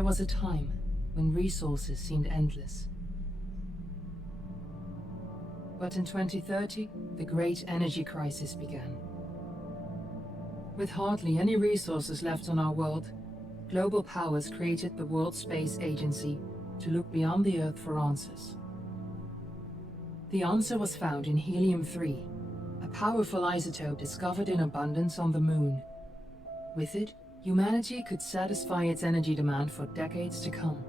There was a time when resources seemed endless. But in 2030, the great energy crisis began. With hardly any resources left on our world, global powers created the World Space Agency to look beyond the Earth for answers. The answer was found in helium-3, a powerful isotope discovered in abundance on the Moon. With it, humanity could satisfy its energy demand for decades to come.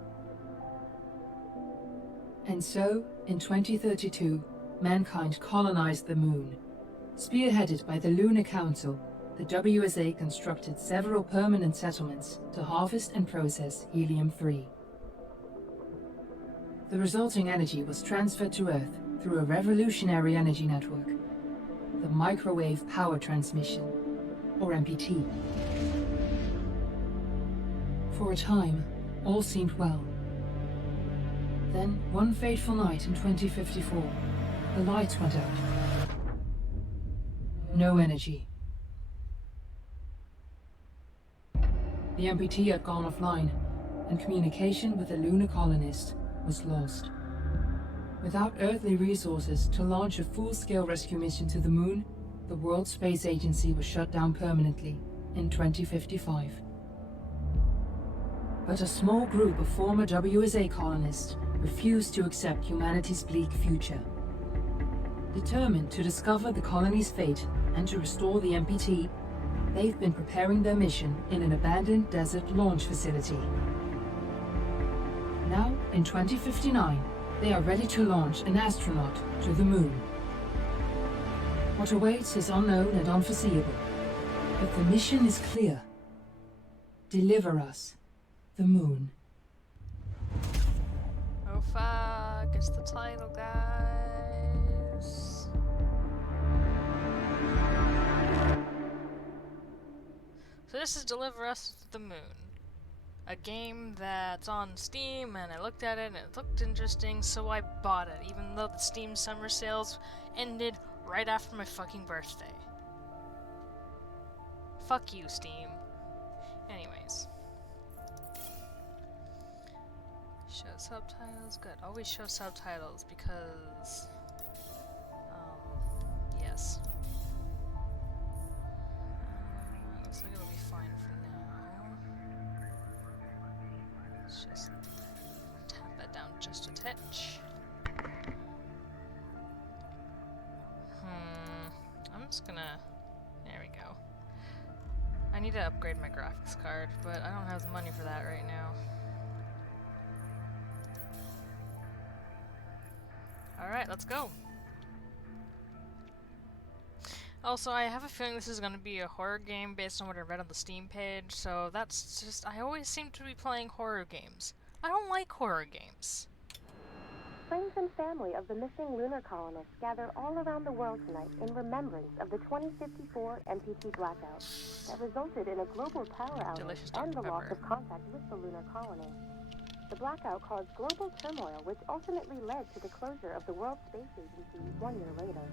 And so, in 2032, mankind colonized the Moon. Spearheaded by the Lunar Council, the WSA constructed several permanent settlements to harvest and process helium-3. The resulting energy was transferred to Earth through a revolutionary energy network, the Microwave Power Transmission, or MPT. For a time, all seemed well. Then, one fateful night in 2054, the lights went out. No energy. The MPT had gone offline, and communication with the lunar colonist was lost. Without earthly resources to launch a full-scale rescue mission to the Moon, the World Space Agency was shut down permanently in 2055. But a small group of former WSA colonists refused to accept humanity's bleak future. Determined to discover the colony's fate and to restore the MPT, they've been preparing their mission in an abandoned desert launch facility. Now, in 2059, they are ready to launch an astronaut to the Moon. What awaits is unknown and unforeseeable, but the mission is clear. Deliver us the Moon. Oh fuck, it's the title, guys. So this is Deliver Us to the Moon. A game that's on Steam, and I looked at it and it looked interesting, so I bought it, even though the Steam summer sales ended right after my fucking birthday. Fuck you, Steam. Anyways. Show subtitles, good. Always show subtitles because, yes. Looks like it'll be fine for now. Let's just tap that down just a touch. I'm just gonna, there we go. I need to upgrade my graphics card, but I don't have the money for that right now. Alright, let's go. Also, I have a feeling this is going to be a horror game based on what I read on the Steam page, so that's just, I always seem to be playing horror games. I don't like horror games. Friends and family of the missing lunar colonists gather all around the world tonight in remembrance of the 2054 MPT blackout that resulted in a global power outage and the loss of contact with the lunar colony. The blackout caused global turmoil, which ultimately led to the closure of the World Space Agency 1 year later.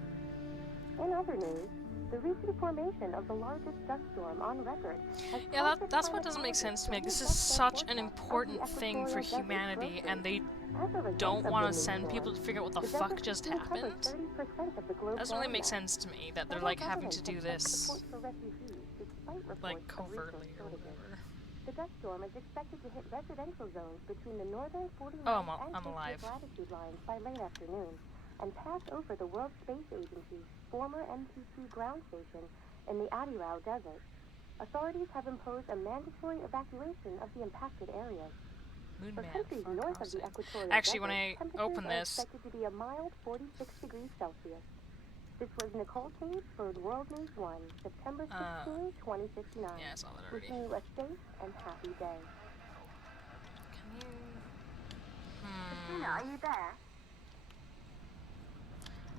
In other news, the recent formation of the largest dust storm on record has that's what doesn't make sense to me. This is such an important thing for humanity, and they don't want to send people to figure out what the fuck just happened. Doesn't really make sense to me that they're like having to do this like covertly or whatever. The dust storm is expected to hit residential zones between the northern 49 and 50th latitude lines by late afternoon and pass over the World Space Agency's former MPT ground station in the Adirau Desert. Authorities have imposed a mandatory evacuation of the impacted areas. For countries north of the equatorial actually, when desert, I open this, temperatures are expected to be a mild 46 degrees Celsius. This was Nicole Cage for World News 1, September 16, 2059. Yeah, I saw that already. Wishing you a safe and happy day. Can you... Christina, are you there?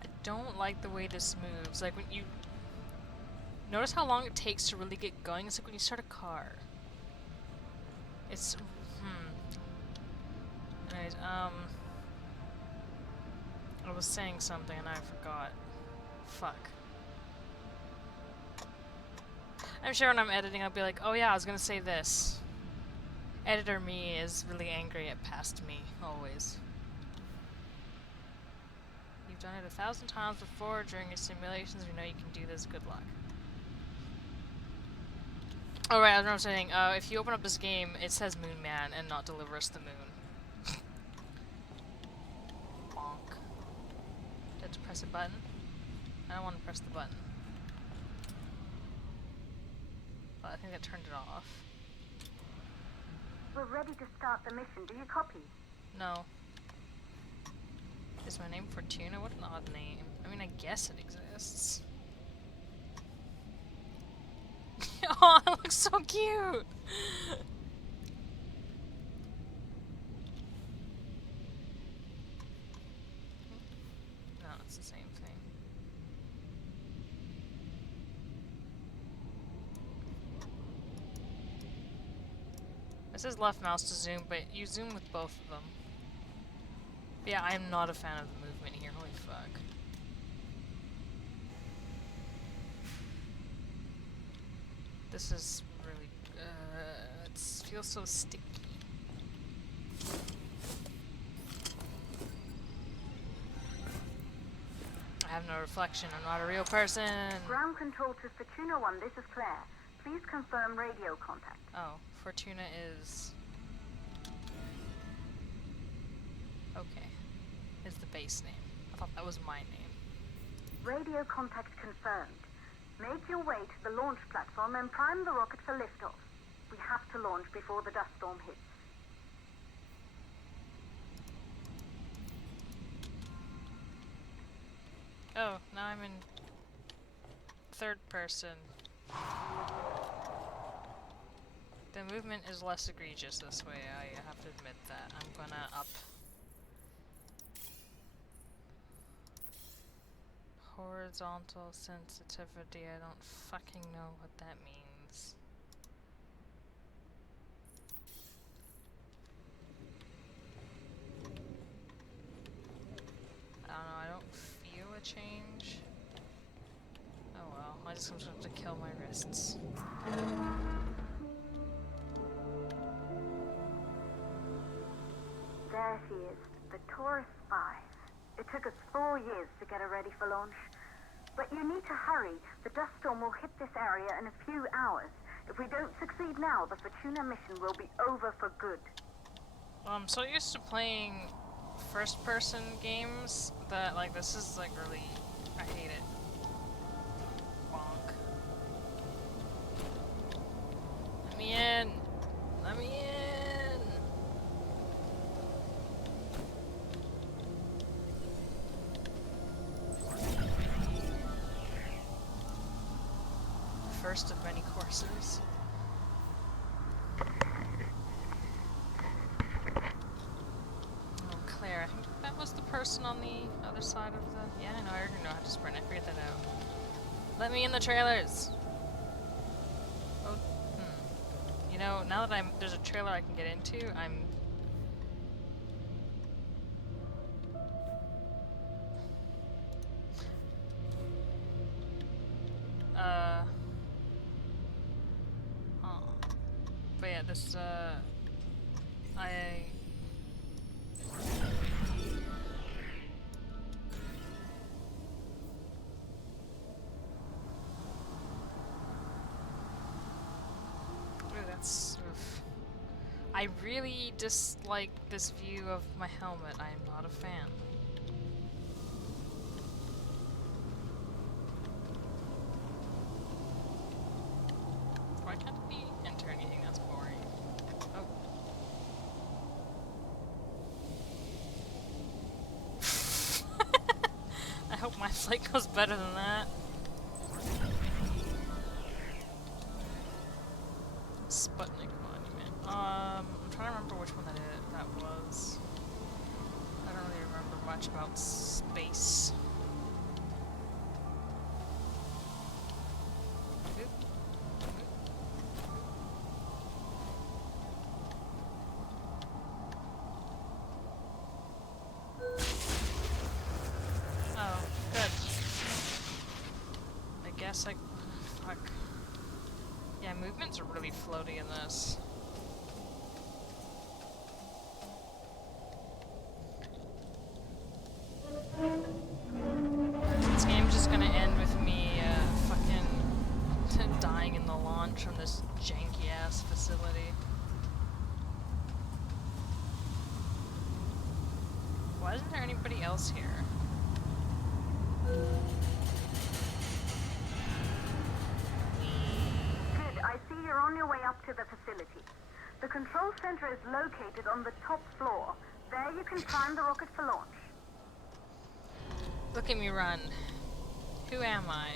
I don't like the way this moves. Like, when you... Notice how long it takes to really get going? It's like when you start a car. It's... Anyways, I was saying something and I forgot. Fuck. I'm sure when I'm editing I'll be like, oh yeah, I was gonna say this. Editor me is really angry at past me, always. You've done it 1,000 times before during your simulations, you know you can do this, good luck. Alright, as I was saying, if you open up this game, it says Moon Man and not Deliver Us the Moon. Bonk. Did I have to press a button? I don't want to press the button. But I think that turned it off. We're ready to start the mission. Do you copy? No. Is my name Fortuna? What an odd name. I mean, I guess it exists. Oh, it looks so cute! No, it's the same thing. It says left mouse to zoom, but you zoom with both of them. Yeah, I am not a fan of the movement here, holy fuck. This is really, it feels so sticky. I have no reflection, I'm not a real person. Ground control to Fortuna 1, this is Claire. Please confirm radio contact. Oh, Fortuna is... okay. Is the base name. I thought that was my name. Radio contact confirmed. Make your way to the launch platform and prime the rocket for liftoff. We have to launch before the dust storm hits. Oh, now I'm in third person. The movement is less egregious this way, I have to admit that. I'm gonna up. Horizontal sensitivity, I don't fucking know what that means. I don't know, I don't feel a change. Oh well, I just have to kill my wrists. There she is, the Taurus 5. It took us 4 years to get her ready for launch. But you need to hurry. The dust storm will hit this area in a few hours. If we don't succeed now, the Fortuna mission will be over for good. Well, I'm so used to playing first-person games that, like, this is, like, really... I hate it. Bonk. Let me in! Let me in! First of many courses. Oh, Claire, I think that was the person on the other side of the... Yeah, I already know how to sprint, I figured that out. Let me in the trailers! Oh, You know, now that there's a trailer I can get into, I'm... But yeah, this, Ooh, that's... oof. I really dislike this view of my helmet. I am not a fan. Why can't we enter anything? That's boring. Oh. I hope my flight goes better than that. Sputnik Monument. I'm trying to remember which one that was. I don't really remember much about space. Oh, good. I guess fuck. Yeah, movements are really floaty in this. isn't there anybody else here? Good, I see you're on your way up to the facility. The control center is located on the top floor. There you can prime the rocket for launch. Look at me run. Who am I?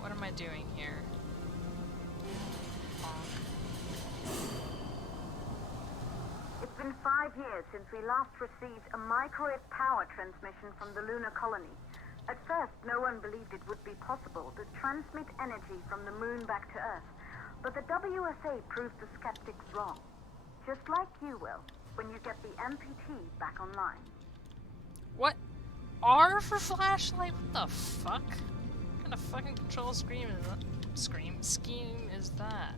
What am I doing here? It's been 5 years since we last received a microwave power transmission from the lunar colony. At first, no one believed it would be possible to transmit energy from the moon back to Earth. But the WSA proved the skeptics wrong. Just like you will, when you get the MPT back online. What? R for flashlight? What the fuck? What kind of fucking control scheme is that?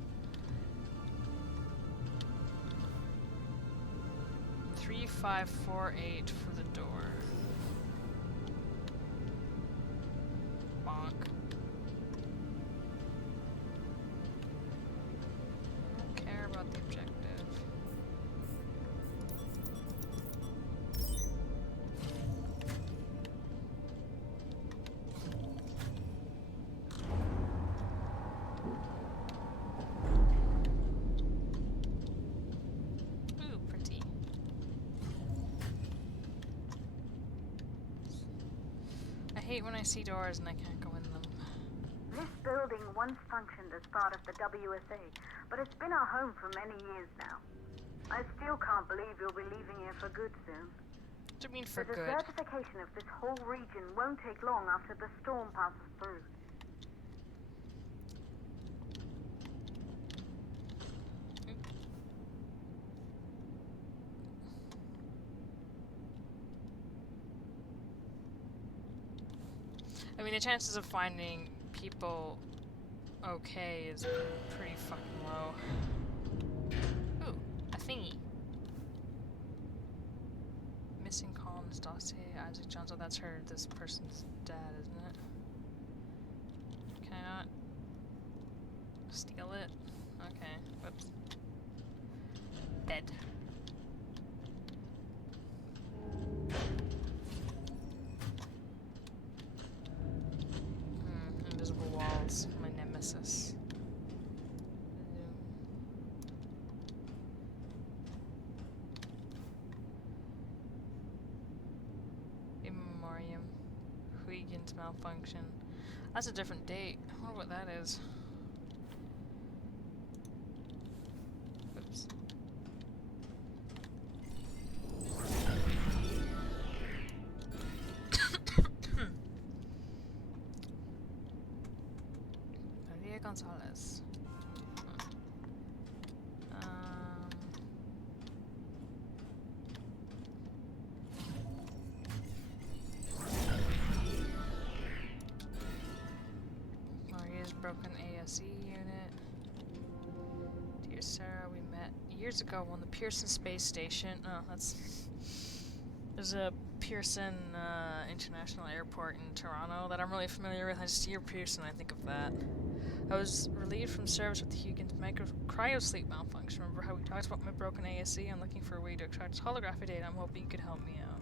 3548 for the door. Bonk. I don't care about the objective. Ooh, pretty. I hate when I see doors and I can't go in them. This building once functioned as part of the WSA, but it's been our home for many years now. I still can't believe you'll be leaving here for good soon. What do you mean for The good? desertification of this whole region won't take long after the storm passes through. I mean, the chances of finding people okay is pretty fucking low. Ooh, a thingy. Missing Collins dossier, Isaac Jones. Oh, that's her, this person's dad, isn't it? Can I not steal it? Okay, whoops. Dead. Invisible walls, my nemesis. In memoriam. Huygens malfunction. That's a different date. I wonder what that is. Oops. Maria Gonzalez. Maria's broken ASE unit. Dear Sarah, we met years ago on the Pearson Space Station. Oh, that's... There's a Pearson International Airport in Toronto that I'm really familiar with. I just hear Pearson, I think of that. I was relieved from service with the Huygens cryosleep malfunction. Remember how we talked about my broken ASE? I'm looking for a way to extract holographic data. I'm hoping you could help me out.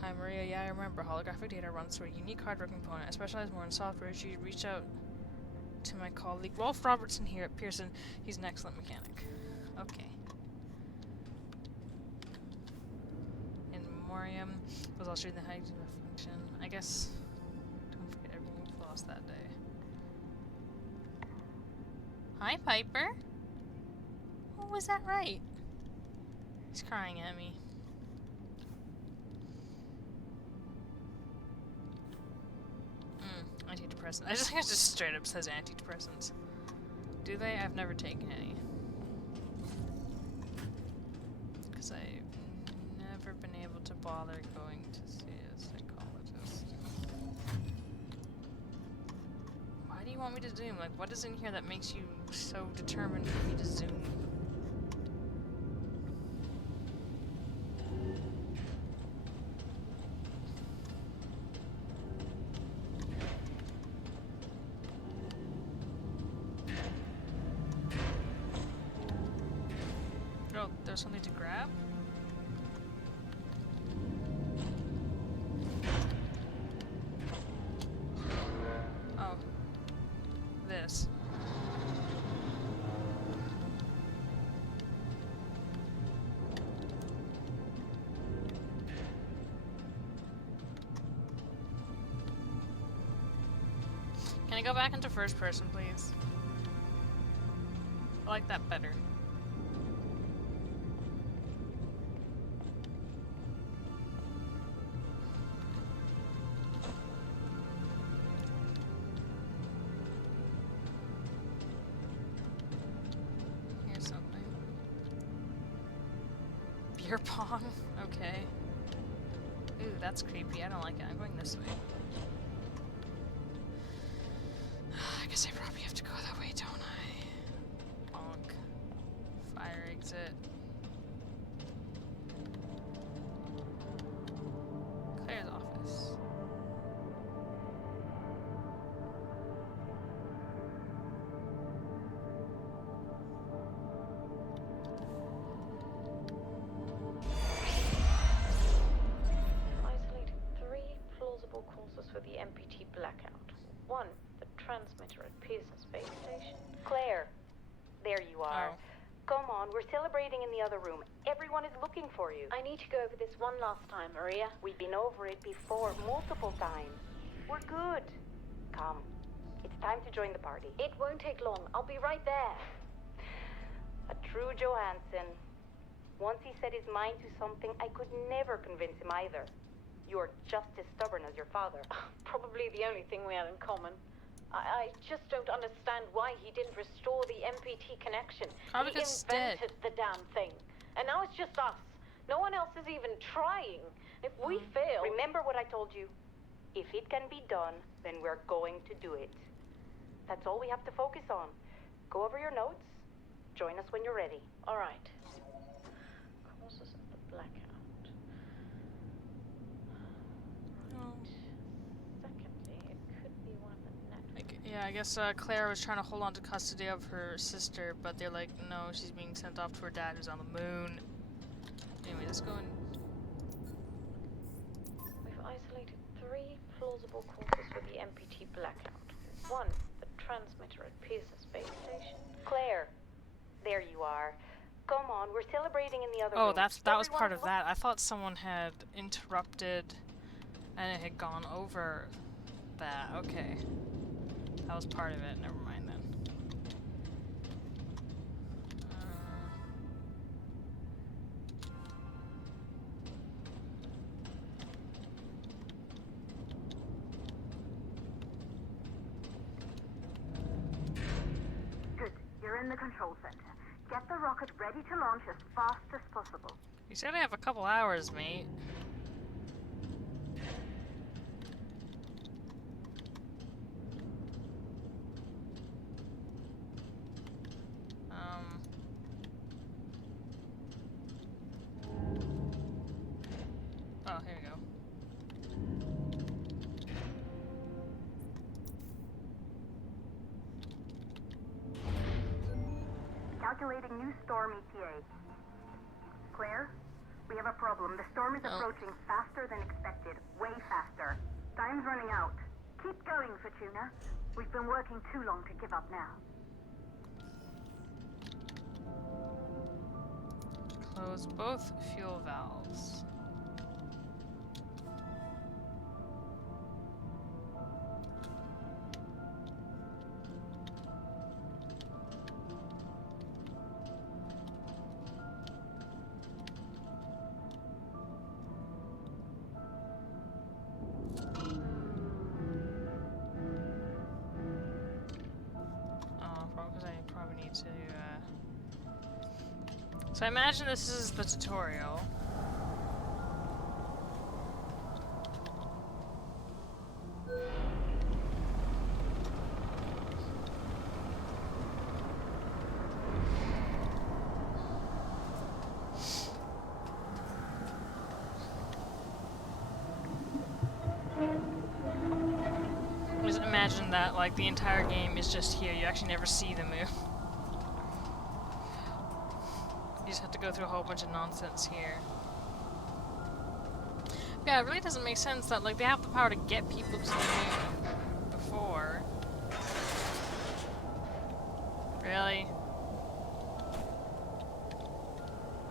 Hi Maria, yeah I remember. Holographic data runs through a unique hardware component. I specialize more in software. You reach out to my colleague Rolf Robertson here at Pearson. He's an excellent mechanic. Okay. In memoriam was also the Huygens malfunction. I guess don't forget everyone we've lost that day. Hi, Piper. Oh, was that right? He's crying at me. Antidepressants. I just think it just straight up says antidepressants. Do they? I've never taken any. Because I've never been able to bother going to see a psychologist. Why do you want me to Zoom? Like, what is in here that makes you so determined for me to Zoom? Oh, there's something to grab? Can I go back into first person, please? I like that better. Here's something. Beer pong? Okay. Ooh, that's creepy. I don't like it. I'm going this way. I guess I probably have to go that way, don't I? Bonk. Fire exit. Claire's office. Isolated 3 plausible causes for the MPT blackout. 1, the transmitter at Pearson Space Station. Claire, there you are. Oh. Come on, we're celebrating in the other room. Everyone is looking for you. I need to go over this one last time, Maria. We've been over it before, multiple times. We're good. Come. It's time to join the party. It won't take long. I'll be right there. A true Johansson. Once he set his mind to something, I could never convince him either. You're just as stubborn as your father. Probably the only thing we have in common. I just don't understand why he didn't restore the MPT connection. Probably He 'cause it's dead. invented the damn thing. And now it's just us. No one else is even trying. If we fail... Remember what I told you. If it can be done, then we're going to do it. That's all we have to focus on. Go over your notes. Join us when you're ready. All right. Causes of the blackout. Secondly, it could be one of the network. Yeah, I guess Claire was trying to hold on to custody of her sister, but they're like, no, she's being sent off to her dad who's on the moon. Anyway, let's go and... We've isolated 3 plausible causes for the MPT blackout. 1, the transmitter at Pearson Space Station. Claire, there you are. Come on, we're celebrating in the other Oh, room. that was part Everyone's of that. I thought someone had interrupted and it had gone over that. Okay. That was part of it. Never mind then. Good. You're in the control center. Get the rocket ready to launch as fast as possible. You said I have a couple hours, mate. Oh, here we go. Calculating new storm ETA. Claire, we have a problem. The storm is approaching faster than expected. Way faster. Time's running out. Keep going, Fortuna. We've been working too long to give up now. Close both fuel valves. So I imagine this is the tutorial. Just imagine that, like, the entire game is just here. You actually never see the move. You just have to go through a whole bunch of nonsense here. Yeah, it really doesn't make sense that, like, they have the power to get people to the moon before. Really?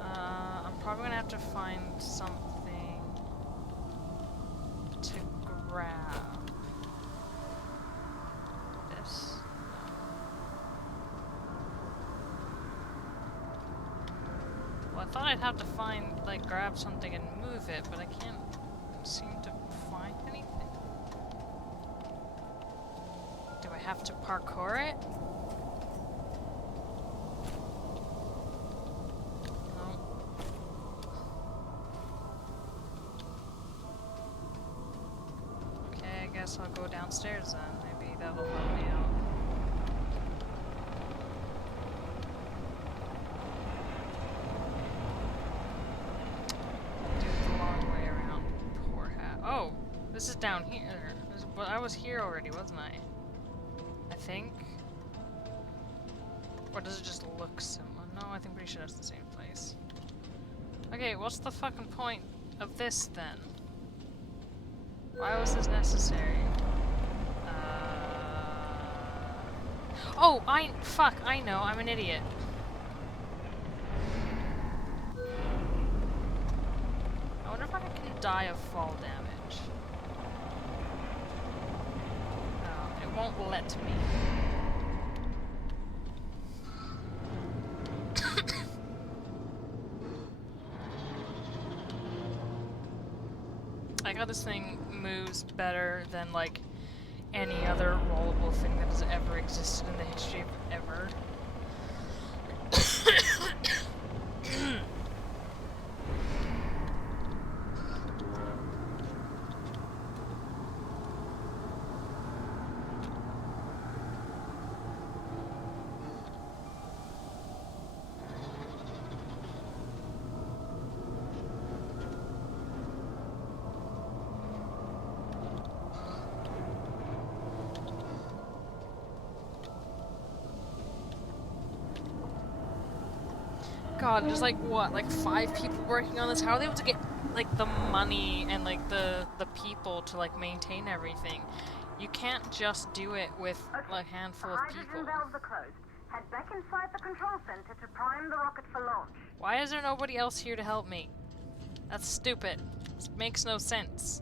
I'm probably gonna have to find something to grab. I thought I'd have to find, like, grab something and move it, but I can't seem to find anything. Do I have to parkour it? No. Okay, I guess I'll go downstairs then. Maybe that'll help me out. Oh, this is down here. Well, I was here already, wasn't I? I think. Or does it just look similar? No, I think pretty sure that's the same place. Okay, what's the fucking point of this then? Why was this necessary? Oh, fuck, I know, I'm an idiot. I wonder if I can die of fall damage. No, it won't let me. I like how this thing moves better than, like, any other rollable thing that has ever existed in the history of ever. God, there's like, what, like 5 people working on this? How are they able to get, like, the money and, like, the people to, like, maintain everything? You can't just do it with, like, a handful of people. Hydrogen valves are closed. Head back inside the control center to prime the rocket for launch. Why is there nobody else here to help me? That's stupid. This makes no sense.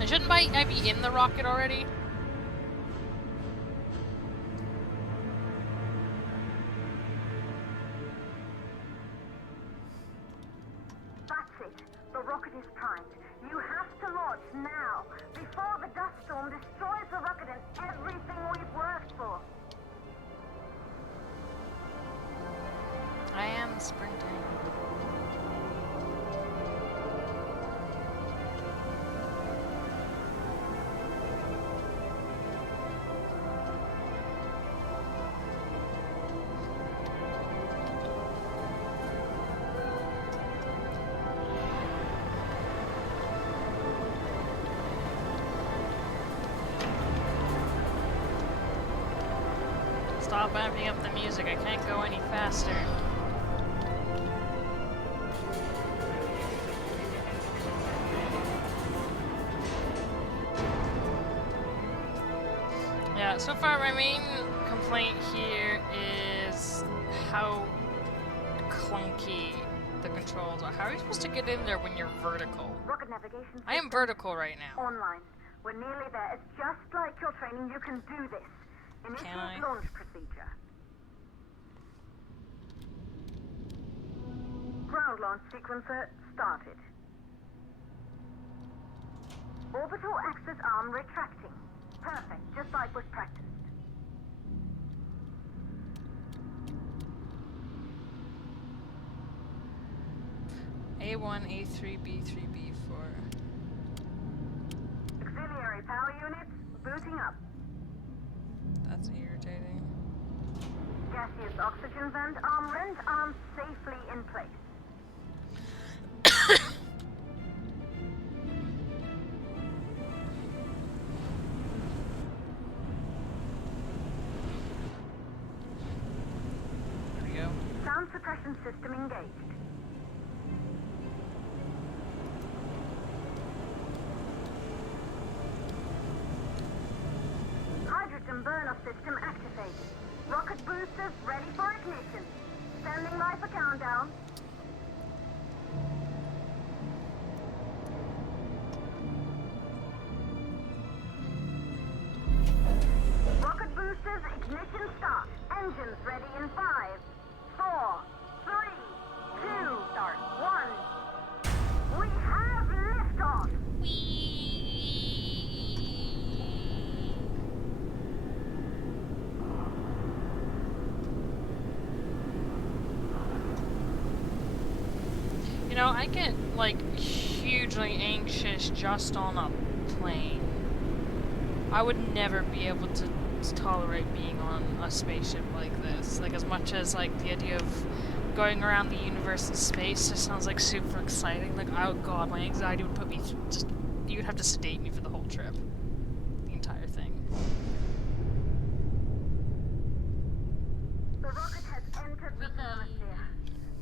And shouldn't I be in the rocket already? That's it. The rocket is primed. You have to launch now, before the dust storm destroys the rocket and everything we've worked for. I am sprinting. Stop amping up the music, I can't go any faster. Yeah, so far my main complaint here is how clunky the controls are. How are you supposed to get in there when you're vertical? Rocket navigation I am vertical right now. online. We're nearly there. It's just like your training. You can do this. Initiate launch procedure. Ground launch sequencer started. Orbital axis arm retracting. Perfect, just like was practiced. A1, A3, B3, B4. Auxiliary power units booting up. That's irritating. Gaseous oxygen vent arm vent arms safely in place. There we go. Sound suppression system engaged. Hydrogen burn-off system activated. Rocket boosters ready for ignition. Standing by for countdown. Engines ready in 5, 4, 3, 2, start, 1. We have liftoff! You know, I get, like, hugely anxious just on a plane. I would never be able to tolerate being on a spaceship like this. Like, as much as, like, the idea of going around the universe in space just sounds, like, super exciting. Like, oh god, my anxiety would put me just... You would have to sedate me for the whole trip. The entire thing. The rocket has entered the thermosphere.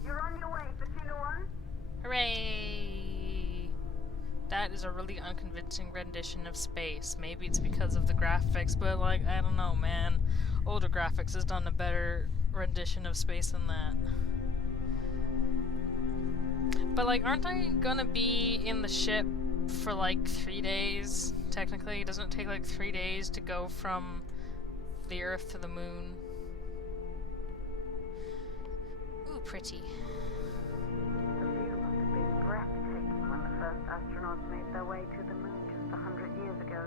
You're on your way, Fortuna 1. Hooray! That is a really unconvincing rendition of space. Maybe it's because of the graphics, but like, I don't know, man. Older graphics has done a better rendition of space than that. But like, aren't I gonna be in the ship for like 3 days? Technically, doesn't it take like 3 days to go from the Earth to the moon? Ooh, pretty. The view must have been breathtaking when the first astronauts made their way to the moon just 100 years ago.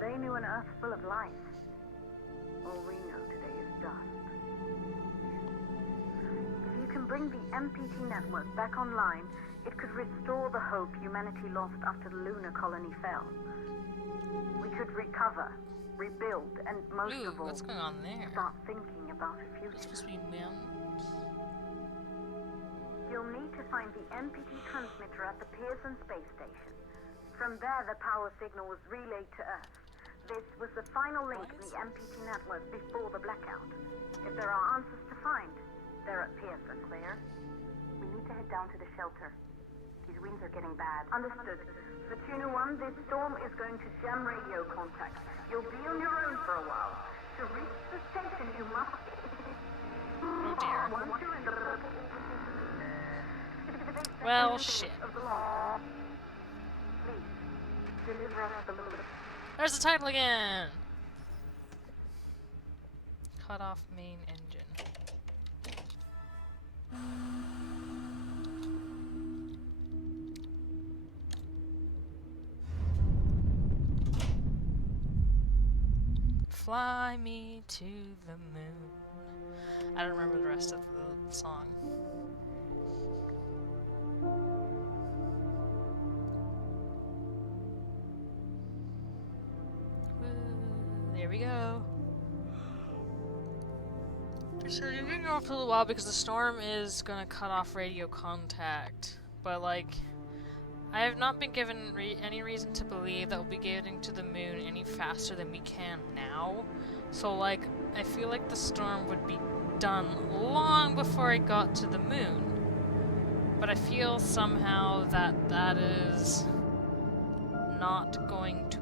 They knew an Earth full of life. All we know today is dust. If you can bring the MPT network back online, it could restore the hope humanity lost after the lunar colony fell. We could recover, rebuild, and most Ooh, of all, what's going on there? start thinking about a It's future. supposed to be mountains. You'll need to find the MPT transmitter at the Pearson space station. From there, the power signal was relayed to Earth. This was the final link in the MPT network before the blackout. If there are answers to find, they're at Pearson. Clear? We need to head down to the shelter. These winds are getting bad. Understood. Fortuna 1, this storm is going to jam radio contact. You'll be on your own for a while. To reach the station, you must... Oh dear. Once you're in the... Well, shit. Please, deliver us the load. There's the title again! Cut off main engine. Fly me to the moon. I don't remember the rest of the song. There we go. So you're gonna go for a little while because the storm is gonna cut off radio contact. But like, I have not been given any reason to believe that we'll be getting to the moon any faster than we can now. So like, I feel like the storm would be done long before it got to the moon. But I feel somehow that that is not going to